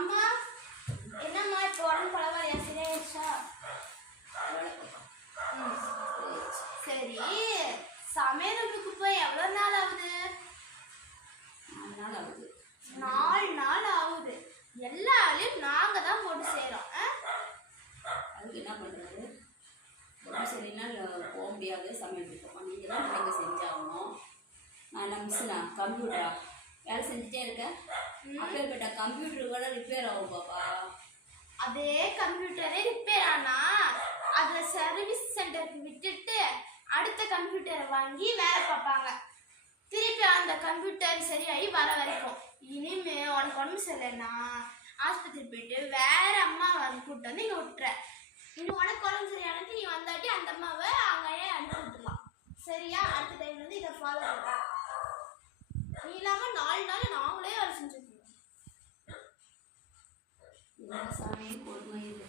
அம்மா என்னம்மா இப்போ உடம்பு பரவாயில்லையா? சரியாயிடுச்சா? சரி, சமையலுக்கு போய் எவ்வளோ நாள் ஆகுது? 4 நாள் ஆகுது. 4 நாள் ஆகுது. எல்லா வேலையும் நாங்கள் தான் போட்டு செய்கிறோம். அதுக்கு என்ன பண்ணுறது? உடம்பு சரியில்லைன்னா போக முடியாது. சமையல் இருக்கோம், நீங்கள் தான் நீங்கள் செஞ்சாகணும். நான் என்ன மிஸ்ஸுனா கம்ப்யூட்டரா வேலை செஞ்சுட்டே இருக்கேன். அப்பேற்பட்ட கம்ப்யூட்டர் கூட ரிப்பேர் ஆகும் பாப்பா. அதே கம்ப்யூட்டரே ரிப்பேர் ஆனா அதில் சர்வீஸ் சென்டருக்கு விட்டுட்டு அடுத்த கம்ப்யூட்டரை வாங்கி வேலை பார்ப்பாங்க. திருப்பி அந்த கம்ப்யூட்டர் சரியாகி வர வரைக்கும். இனிமே உனக்கு உடம்பு சரியில்லைன்னா ஆஸ்பத்திரி போயிட்டு வேற அம்மாவை கூப்பிட்டு வந்து இங்கே விட்டுற. இன்னும் உனக்கு உடம்பு சரியானது நீ வந்தாட்டி அந்த அம்மாவை அங்கேயே அனுப்பி விட்டுலாம். சரியா? அடுத்த டைம் வந்து இதை ஃபாலோ பண்ண. நீ இல்லாமல் 4 நாள் நாங்களே வேலை செஞ்சுருக்கோம். சாமி கொடுமை இது.